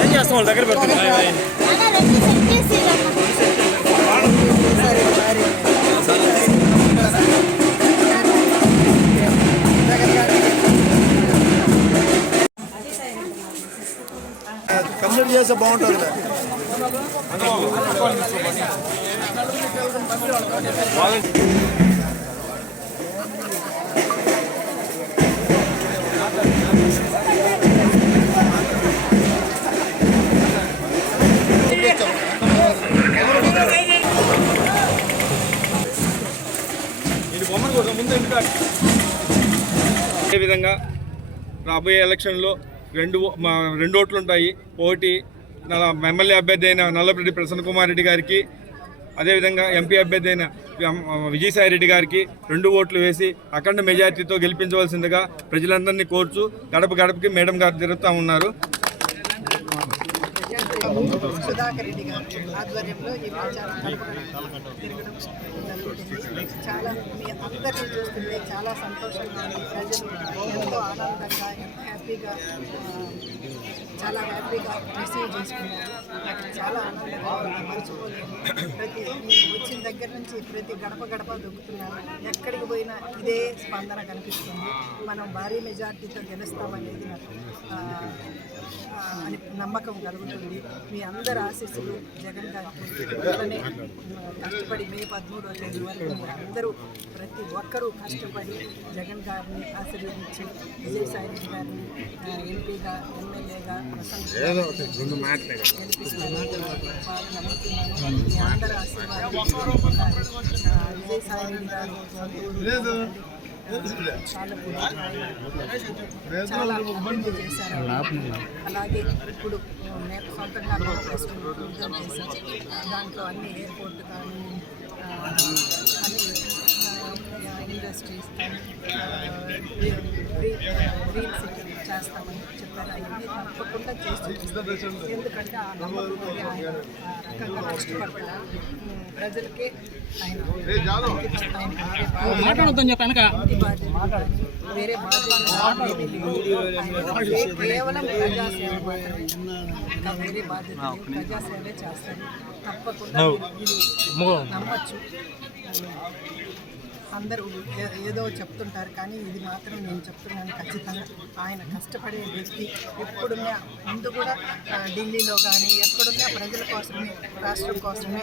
ఏం చేస్తాం వాళ్ళ దగ్గర పెడుతున్నాం. కంప్లీట్ చేస్తే బాగుంటుంది. అదేవిధంగా రాబోయే ఎలక్షన్లో రెండు ఓట్లు ఉంటాయి. ఒకటి ఎమ్మెల్యే అభ్యర్థి అయిన నల్లపరెడ్డి ప్రసన్న కుమార్ రెడ్డి గారికి, అదేవిధంగా ఎంపీ అభ్యర్థి అయిన విజయసాయి రెడ్డి గారికి 2 ఓట్లు వేసి అఖండ మెజార్టీతో గెలిపించవలసిందిగా ప్రజలందరినీ కోరుచు గడప గడపకి మేడం గారు తిరుగుతూ ఉన్నారు. సుధాకర్ రెడ్డి గారి ఆధ్వర్యంలో ఈ ప్రచారం తిరగడం చాలా మీ అందరినీ చూస్తుంటే చాలా సంతోషంగా ఉంది. ప్రజలు ఎంతో ఆనందంగా ఎంతో హ్యాపీగా చాలా హ్యాపీగా రిసీవ్ చేసుకున్నారు. నాకు చాలా ఆనందంగా మర్చిపోలేదు. ప్రతి వచ్చిన దగ్గర నుంచి ప్రతి గడప గడప దొక్కుతున్నారు. ఎక్కడికి పోయినా ఇదే స్పందన కనిపిస్తుంది. మనం భారీ మెజార్టీతో గెలుస్తామనేది నాకు అని నమ్మకం కలుగుతుంది. మీ అందరి ఆశీస్సులు జగన్ గారికి కష్టపడి మే 13వ తేదీ వరకు అందరూ ప్రతి ఒక్కరూ కష్టపడి జగన్ గారిని ఆశీర్వదించి విజయసాయి రెడ్డి గారిని ఎంపీగా ఎమ్మెల్యేగా నమ్ముతున్నాను. మీ అందరి ఆశీర్వాదం విజయసాయి రెడ్డి గారు చాలా అభివృద్ధి చేశారు. అలాగే ఇప్పుడు మేము సొంతంగా ఉద్యోగం చేశాం. దాంట్లో అన్ని ఎయిర్పోర్ట్ కానీ అన్ని ఇండస్ట్రీస్ గ్రీన్ సిటీ చేస్తామని చెప్పారు. అవన్నీ తప్పకుండా చేస్తూ ఎందుకంటే ఆ నమ్మకం రకంగా కష్టపడతారు. ప్రజలకే ఆయన వేరే బాధ్యత కేవలం ప్రజాసేవ మాత్రమే, ఇంకా వేరే బాధ్యత ప్రజాసేవే చేస్తారు. తప్పకుండా నమ్మచ్చు. అందరూ ఏదో చెప్తుంటారు కానీ ఇది మాత్రం నేను చెప్తున్నాను ఖచ్చితంగా. ఆయన కష్టపడే వ్యక్తి ఎప్పుడున్నా ముందు కూడా ఢిల్లీలో కానీ ఎక్కడున్నా ప్రజల కోసమే రాష్ట్రం కోసమే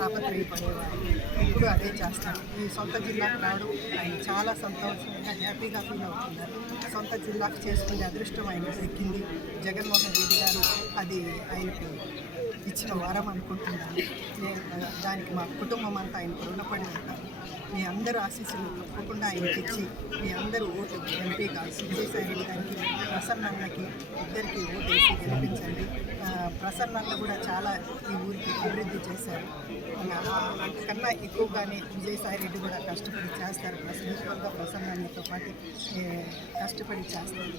తాపత్రయపడేవారు. ఇప్పుడు అదే చేస్తారు. ఈ సొంత జిల్లాకు రావడం ఆయన చాలా సంతోషంగా హ్యాపీగా ఫీల్ అవుతున్నారు. సొంత జిల్లాకు చేసుకునే అదృష్టం ఆయన దక్కింది. జగన్మోహన్ రెడ్డి గారు అది ఆయనకు ఇచ్చిన వరం అనుకుంటున్నాను. దానికి మా కుటుంబం అంతా ఆయనకు రుణపడి ఉంటారు. మీ అందరూ ఆశీస్సులు తప్పకుండా ఆయనకి ఇచ్చి మీ అందరూ ఓటు ఎంపీగా విజయసాయి రెడ్డి గారికి ప్రసన్నకి ఇద్దరికి ఓటు వేసి గెలిపించండి. ప్రసన్న కూడా చాలా ఈ ఊరికి అభివృద్ధి చేశారు. అంతకన్నా ఎక్కువగానే విజయసాయి రెడ్డి కూడా కష్టపడి చేస్తారు. ప్రిన్సిపల్గా ప్రసన్నతో పాటు కష్టపడి చేస్తారు.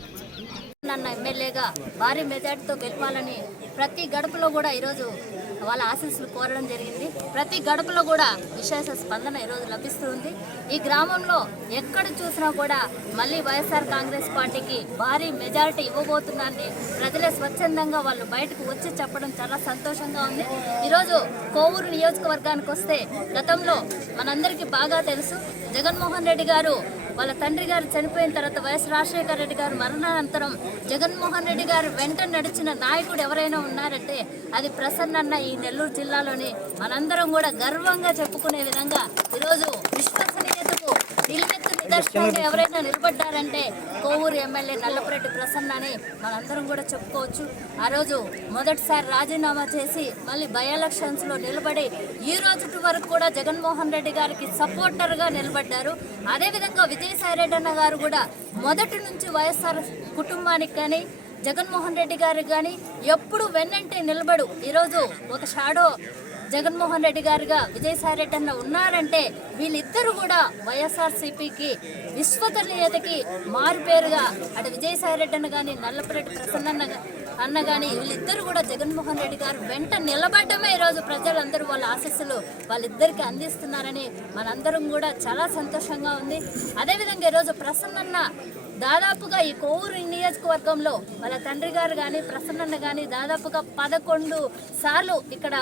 నన్ను ఎమ్మెల్యేగా భారీ మెజార్టీతో గెలపాలని ప్రతి గడపలో కూడా ఈరోజు వాళ్ళ ఆశీస్సులు కోరడం జరిగింది. ప్రతి గడపలో కూడా విశేష స్పందన ఈరోజు లభిస్తుంది. ఈ గ్రామంలో ఎక్కడ చూసినా కూడా మళ్ళీ వైఎస్ఆర్ కాంగ్రెస్ పార్టీకి భారీ మెజారిటీ ఇవ్వబోతున్నారని ప్రజలే స్వచ్ఛందంగా వాళ్ళు బయటకు వచ్చి చెప్పడం చాలా సంతోషంగా ఉంది. ఈరోజు కోవూరు నియోజకవర్గానికి వస్తే గతంలో మనందరికీ బాగా తెలుసు, జగన్మోహన్ రెడ్డి గారు వాళ్ళ తండ్రి గారు చనిపోయిన తర్వాత వైఎస్ రాజశేఖర రెడ్డి గారు మరణానంతరం జగన్మోహన్ రెడ్డి గారు వెంట నడిచిన నాయకుడు ఎవరైనా ఉన్నారంటే అది ప్రసన్న. ఈ నెల్లూరు జిల్లాలోని మనందరం కూడా గర్వంగా చెప్పుకునే విధంగా ఈరోజు విశ్వసనీయతకు నిలువెత్తు నిదర్శనంగా ఎవరైనా నిలబడ్డారంటే కోవూరు ఎమ్మెల్యే నల్లపరెడ్డి ప్రసన్న అని మనందరం కూడా చెప్పుకోవచ్చు. ఆ రోజు మొదటిసారి రాజీనామా చేసి మళ్ళీ బై ఎలక్షన్స్లో నిలబడి ఈ రోజు వరకు కూడా జగన్మోహన్ రెడ్డి గారికి సపోర్టర్గా నిలబడ్డారు. అదేవిధంగా విజయసాయి రెడ్డి అన్న గారు కూడా మొదటి నుంచి వైఎస్ఆర్ కుటుంబానికి కానీ జగన్మోహన్ రెడ్డి గారికి కానీ ఎప్పుడు వెన్నంటే నిలబడు ఈరోజు ఒక షాడో జగన్మోహన్ రెడ్డి గారుగా విజయసాయి రెడ్డి అన్న ఉన్నారంటే వీళ్ళిద్దరూ కూడా వైఎస్ఆర్సీపీకి విశ్వసనీయతకి మారుపేరుగా అటు విజయసాయి రెడ్డి అన్న కానీ నల్లపురెడ్డి ప్రసన్న అన్న కానీ వీళ్ళిద్దరూ కూడా జగన్మోహన్ రెడ్డి గారు వెంట నిలబడమే ఈరోజు ప్రజలందరూ వాళ్ళ ఆశీస్సులు వాళ్ళిద్దరికి అందిస్తున్నారని మనందరం కూడా చాలా సంతోషంగా ఉంది. అదేవిధంగా ఈరోజు ప్రసన్నన్న దాదాపుగా ఈ కోవూరు నియోజకవర్గంలో వాళ్ళ తండ్రి గారు కానీ ప్రసన్నన్న కానీ దాదాపుగా 11 సార్లు ఇక్కడ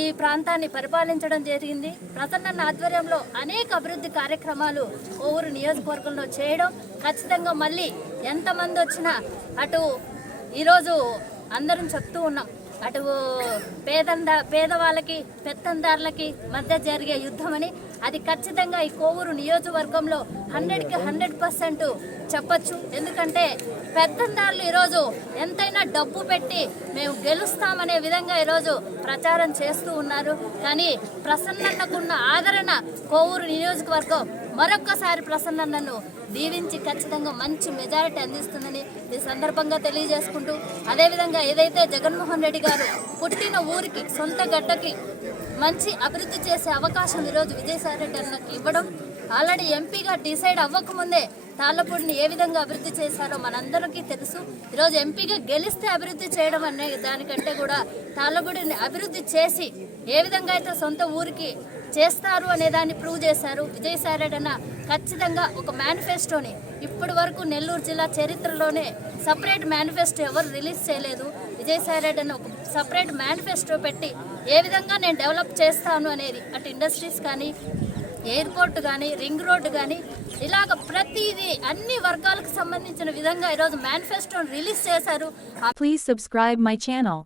ఈ ప్రాంతాన్ని పరిపాలించడం జరిగింది. ప్రసన్నన్న ఆధ్వర్యంలో అనేక అభివృద్ధి కార్యక్రమాలు కోవూరు నియోజకవర్గంలో చేయడం ఖచ్చితంగా మళ్ళీ ఎంతమంది వచ్చినా అటు ఈరోజు అందరం చెప్తూ ఉన్నాం, అటు పేదవాళ్ళకి పెత్తందారులకి మధ్య జరిగే యుద్ధమని. అది ఖచ్చితంగా ఈ కోవూరు నియోజకవర్గంలో 100కి 100% చెప్పచ్చు. ఎందుకంటే పెత్తందారులు ఈరోజు ఎంతైనా డబ్బు పెట్టి మేము గెలుస్తామనే విధంగా ఈరోజు ప్రచారం చేస్తూ ఉన్నారు. కానీ ప్రసన్నన్నకున్న ఆదరణ కోవూరు నియోజకవర్గం మరొక్కసారి ప్రసన్నన్నను దీవించి ఖచ్చితంగా మంచి మెజారిటీ అందిస్తుందని ఈ సందర్భంగా తెలియజేసుకుంటూ, అదేవిధంగా ఏదైతే జగన్మోహన్ రెడ్డి గారు పుట్టిన ఊరికి సొంత గడ్డకి మంచి అభివృద్ధి చేసే అవకాశం ఈరోజు విజయసాయి రెడ్డి అన్నకి ఇవ్వడం, ఆల్రెడీ ఎంపీగా డిసైడ్ అవ్వకముందే తాళ్ళపూడిని ఏ విధంగా అభివృద్ధి చేశారో మనందరికీ తెలుసు. ఈరోజు ఎంపీగా గెలిస్తే అభివృద్ధి చేయడం అనే దానికంటే కూడా తాళ్ళపూడిని అభివృద్ధి చేసి ఏ విధంగా అయితే సొంత ఊరికి చేస్తారు అనే దాన్ని ప్రూవ్ చేశారు విజయసాయి రెడ్డి అన్న. ఖచ్చితంగా ఒక మేనిఫెస్టోని ఇప్పటి వరకు నెల్లూరు జిల్లా చరిత్రలోనే సపరేట్ మేనిఫెస్టో ఎవరు రిలీజ్ చేయలేదు. విజయసాయి రెడ్డి అన్న ఒక సపరేట్ మేనిఫెస్టో పెట్టి ఏ విధంగా నేను డెవలప్ చేస్తాను అనేది, అటు ఇండస్ట్రీస్ కానీ ఎయిర్పోర్ట్ కానీ రింగ్ రోడ్డు కానీ ఇలాగ ప్రతిదీ అన్ని వర్గాలకు సంబంధించిన విధంగా ఈరోజు మేనిఫెస్టోని రిలీజ్ చేశారు. Please subscribe my channel.